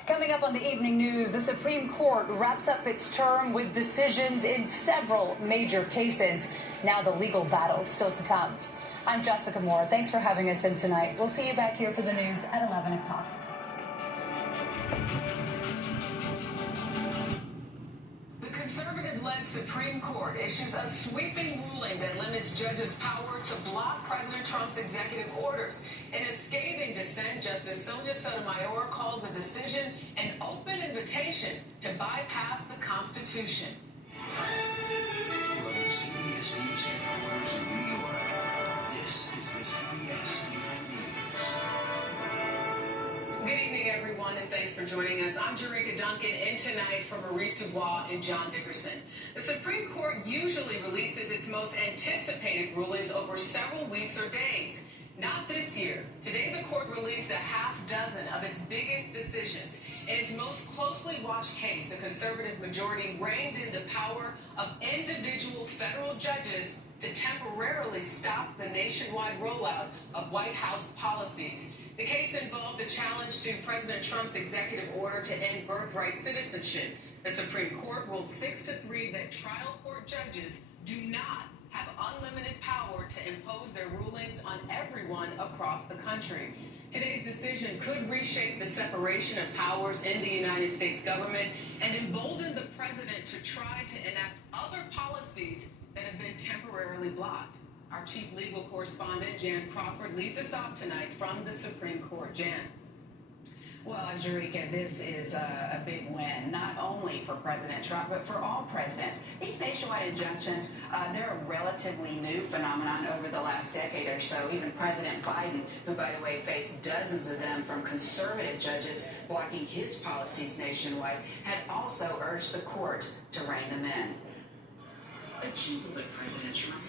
Coming up on the evening news, the Supreme Court wraps up its term with decisions in several major cases. Now the legal battle's still to come. I'm Jessica Moore. Thanks for having us in tonight. We'll see you back here for the news at 11 o'clock. The conservative-led Supreme Court issues a sweeping ruling that limits judges' power to block President Trump's executive orders. In a scathing dissent, Justice Sonia Sotomayor calls the decision an open invitation to bypass the Constitution. From CBS News headquarters in New York, this is the CBS Evening News. Good evening, everyone, and thanks for joining us. I'm Jerika Duncan, in tonight for Maurice Dubois and John Dickerson. The Supreme Court usually releases its most anticipated rulings over several weeks or days. Not this year. Today, the court released a half dozen of its biggest decisions. In its most closely watched case, the conservative majority reined in the power of individual federal judges to temporarily stop the nationwide rollout of White House policies. The case involved a challenge to President Trump's executive order to end birthright citizenship. The Supreme Court ruled 6-3 that trial court judges do not have unlimited power to impose their rulings on everyone across the country. Today's decision could reshape the separation of powers in the United States government and embolden the president to try to enact other policies that have been temporarily blocked. Our chief legal correspondent, Jan Crawford, leads us off tonight from the Supreme Court. Jan. Well, Jerika, this is a big win, not only for President Trump, but for all presidents. These nationwide injunctions, they're a relatively new phenomenon over the last decade or so. Even President Biden, who, by the way, faced dozens of them from conservative judges blocking his policies nationwide, had also urged the court to rein them in. A jewel of President Trump's